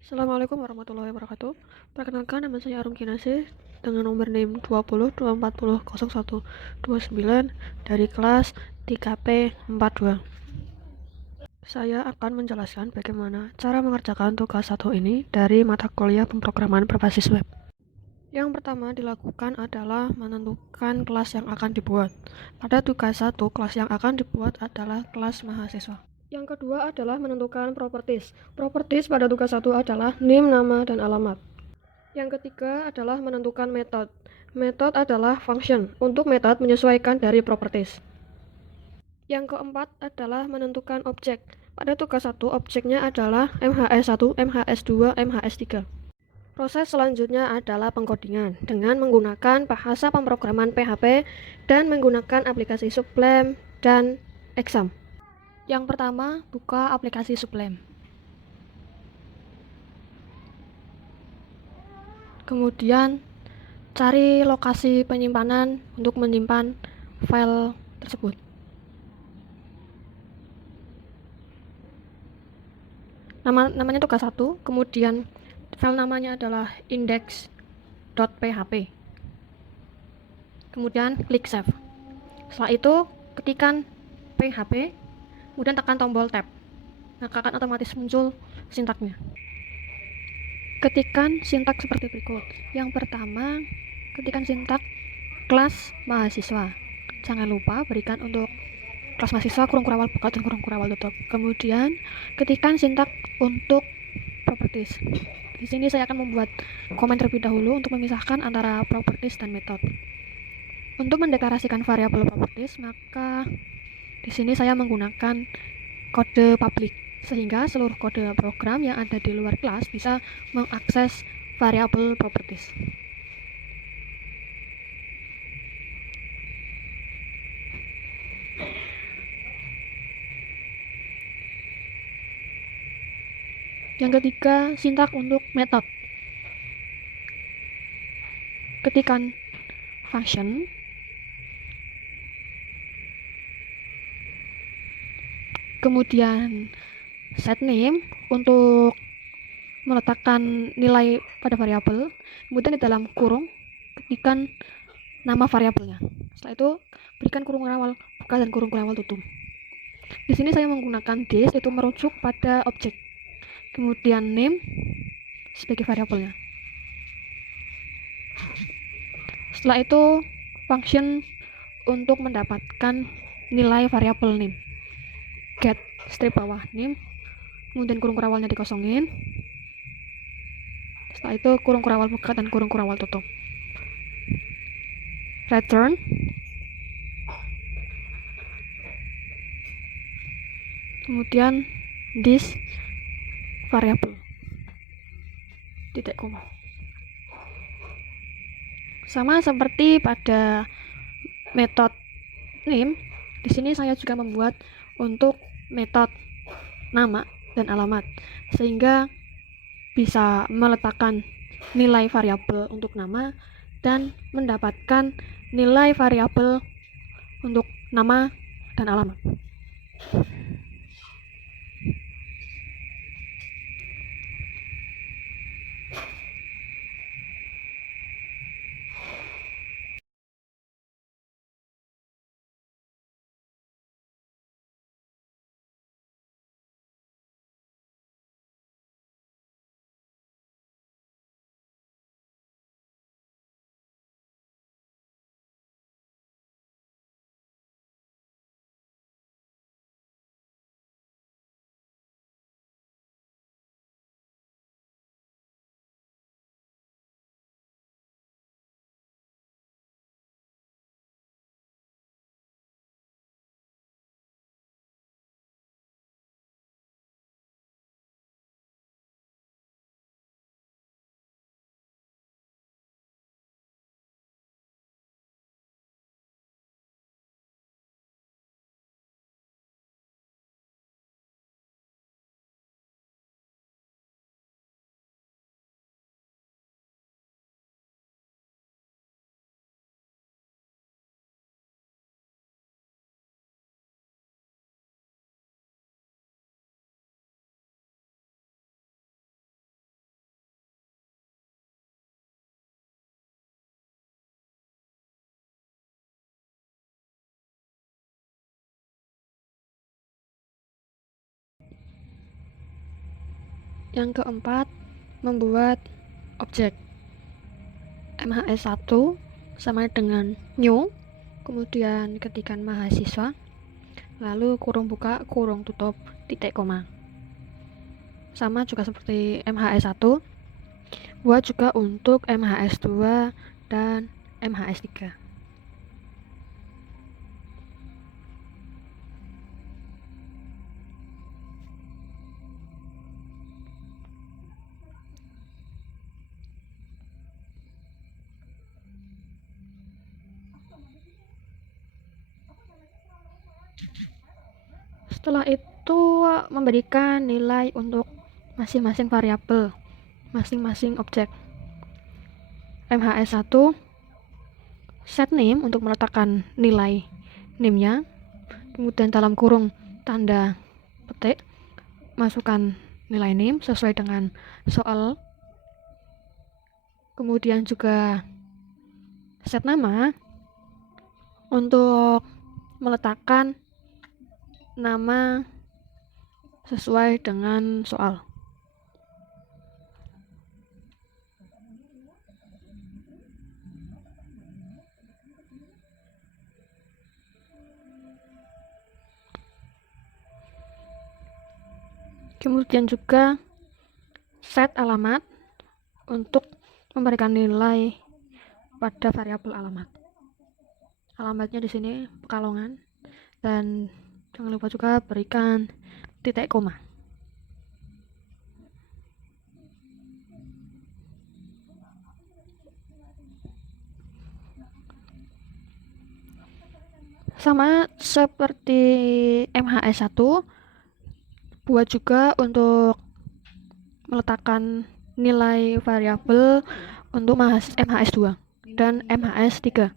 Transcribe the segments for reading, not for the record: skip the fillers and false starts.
Assalamualaikum warahmatullahi wabarakatuh. Perkenalkan, nama saya Arum Kinasih dengan nomor NIM 20 240 0129 dari kelas 3P 42. Saya akan menjelaskan bagaimana cara mengerjakan tugas satu ini dari mata kuliah pemrograman berbasis web. Yang pertama dilakukan adalah menentukan kelas yang akan dibuat. Pada tugas 1, kelas yang akan dibuat adalah kelas mahasiswa. Yang kedua adalah menentukan properties. Properties pada tugas 1 adalah NIM, nama, dan alamat. Yang ketiga adalah menentukan metode. Metode adalah function. Untuk metode menyesuaikan dari properties. Yang keempat adalah menentukan objek. Pada tugas 1, objeknya adalah MHS1, MHS2, MHS3. Proses selanjutnya adalah pengkodingan dengan menggunakan bahasa pemrograman PHP dan menggunakan aplikasi Sublime dan Exam. Yang pertama, buka aplikasi Sublime. Kemudian, cari lokasi penyimpanan untuk menyimpan file tersebut. Namanya tugas 1, kemudian file namanya adalah index.php. Kemudian klik save. Setelah itu, ketikkan PHP, kemudian tekan tombol tab. Maka akan otomatis muncul sintaknya. Ketikkan sintak seperti berikut. Yang pertama, ketikkan sintak kelas mahasiswa. Jangan lupa berikan untuk kelas mahasiswa kurung kurawal buka dan kurung kurawal tutup. Kemudian, ketikkan sintak untuk properties. Di sini saya akan membuat komen terlebih dahulu untuk memisahkan antara properties dan method. Untuk mendeklarasikan variabel properties, maka di sini saya menggunakan kode public, sehingga seluruh kode program yang ada di luar kelas bisa mengakses variabel properties. Yang ketiga, sintak untuk method. Ketikkan function, kemudian set name untuk meletakkan nilai pada variabel, kemudian di dalam kurung ketikkan nama variabelnya. Setelah itu berikan kurung kurawal buka dan kurung kurawal tutup. Di sini saya menggunakan this, itu merujuk pada objek. Kemudian name sebagai variabelnya. Setelah itu function untuk mendapatkan nilai variabel name. Get strip bawah name, kemudian kurung kurawalnya dikosongin. Setelah itu kurung kurawal buka dan kurung kurawal tutup. Return. Kemudian this variable. Titik koma. Sama seperti pada metode name, di sini saya juga membuat untuk metode nama dan alamat, sehingga bisa meletakkan nilai variabel untuk nama dan mendapatkan nilai variabel untuk nama dan alamat. Yang keempat, membuat objek. MHS1 sama dengan new, kemudian ketikan mahasiswa, lalu kurung buka, kurung tutup, titik koma. Sama juga seperti MHS1, buat juga untuk MHS2 dan MHS3. Setelah itu memberikan nilai untuk masing-masing variabel, masing-masing objek. MHS1 set name untuk meletakkan nilai name-nya, kemudian dalam kurung tanda petik masukkan nilai name sesuai dengan soal, kemudian juga set nama untuk meletakkan nama sesuai dengan soal. Kemudian juga set alamat untuk memberikan nilai pada variabel alamat. Alamatnya di sini Pekalongan, dan jangan lupa juga berikan titik koma. Sama seperti MHS1, buat juga untuk meletakkan nilai variabel untuk MHS2 dan MHS3.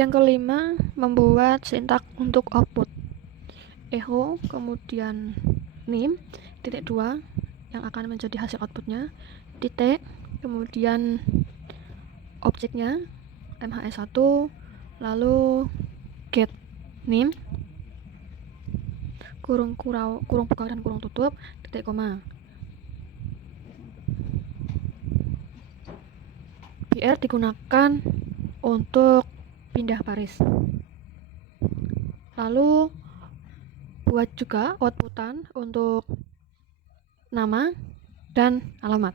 Yang kelima, membuat sintak untuk output. Echo, kemudian name, titik 2 yang akan menjadi hasil outputnya, titik, kemudian objeknya MHS1, lalu get name, kurung buka dan kurung tutup, titik koma. BR digunakan untuk pindah baris. Lalu buat juga outputan untuk nama dan alamat.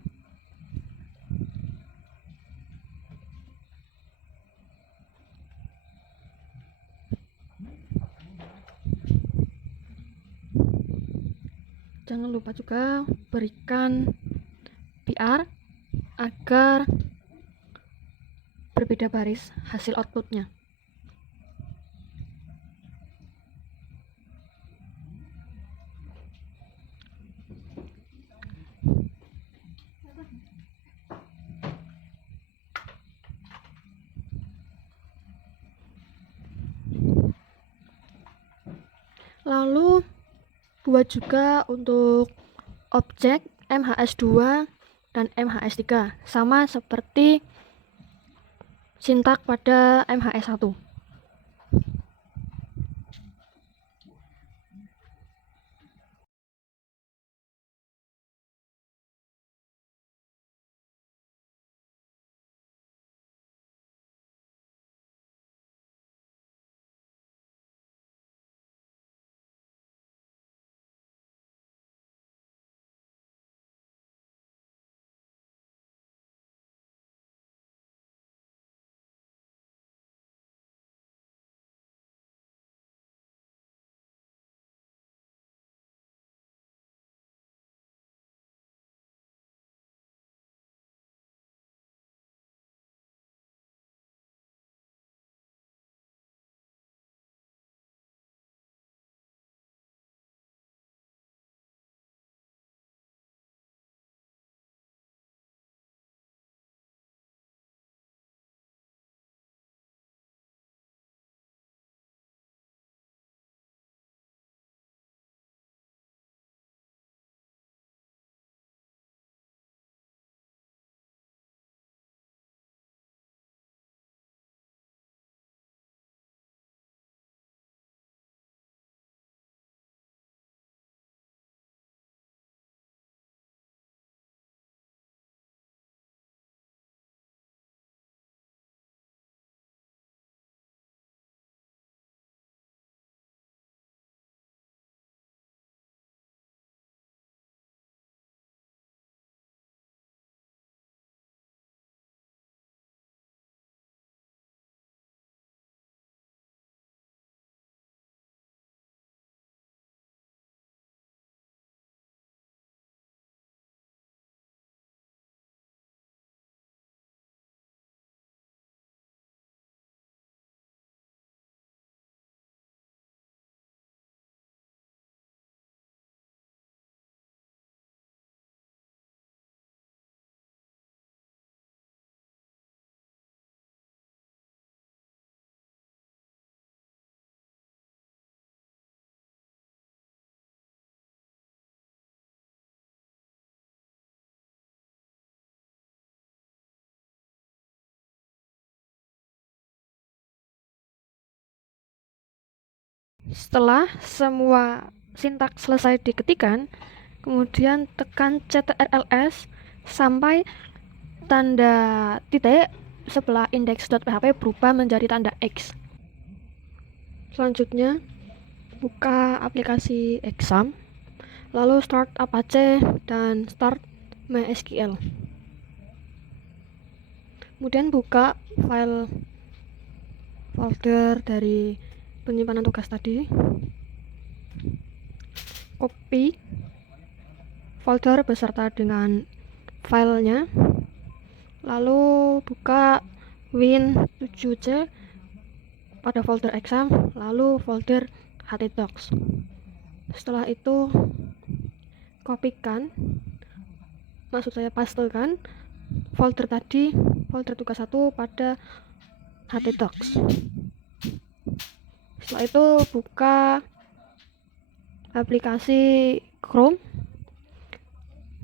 Jangan lupa juga berikan PR agar berbeda baris hasil outputnya. Lalu buat juga untuk objek MHS2 dan MHS3, sama seperti sintak pada MHS1. Setelah semua sintak selesai diketikkan, kemudian tekan CTRL-S sampai tanda titik sebelah index.php berubah menjadi tanda X. Selanjutnya, buka aplikasi exam, lalu start Apache dan start MySQL. Kemudian buka folder dari penyimpanan tugas tadi, copy folder beserta dengan filenya, lalu buka win7c pada folder exam, lalu folder htdocs. Setelah itu pastekan folder tadi, folder tugas 1 pada htdocs. Setelah itu buka aplikasi Chrome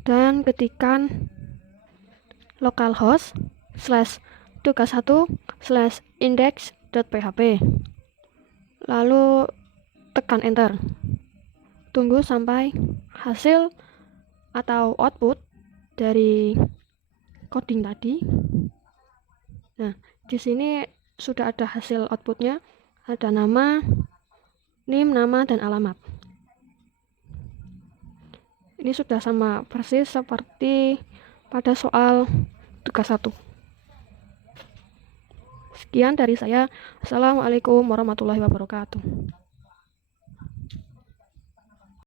dan ketikkan localhost /tugas1/index.php, lalu tekan enter. Tunggu sampai hasil atau output dari coding tadi. Nah, di sini sudah ada hasil outputnya, ada nama, NIM, nama, dan alamat. Ini sudah sama persis seperti pada soal tugas 1. Sekian dari saya. Assalamualaikum warahmatullahi wabarakatuh.